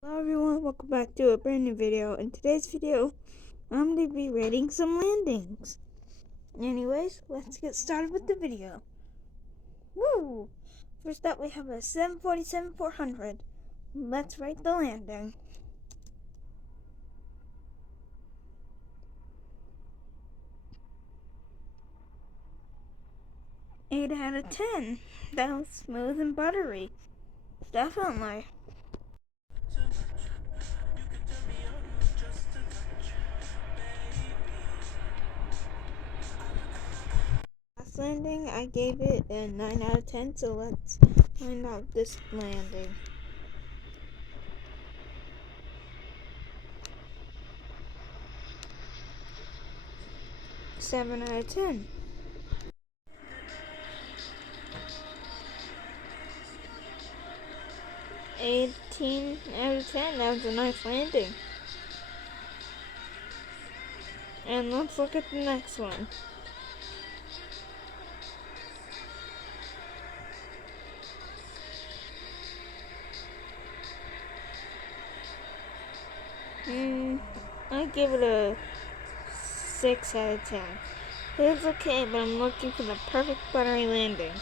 Hello everyone, welcome back to a brand new video. In today's video, I'm going to be rating some landings. Anyways, let's get started with the video. Woo! First up we have a 747-400. Let's rate the landing. Eight out of 10. That was smooth and buttery. Definitely. Last landing, I gave it a 9 out of 10, so let's find out this landing. Seven out of 10. 18 out of 10. That was a nice landing. And let's look at the next one. I give it a 6 out of 10. It was okay, but I'm looking for the perfect buttery landing.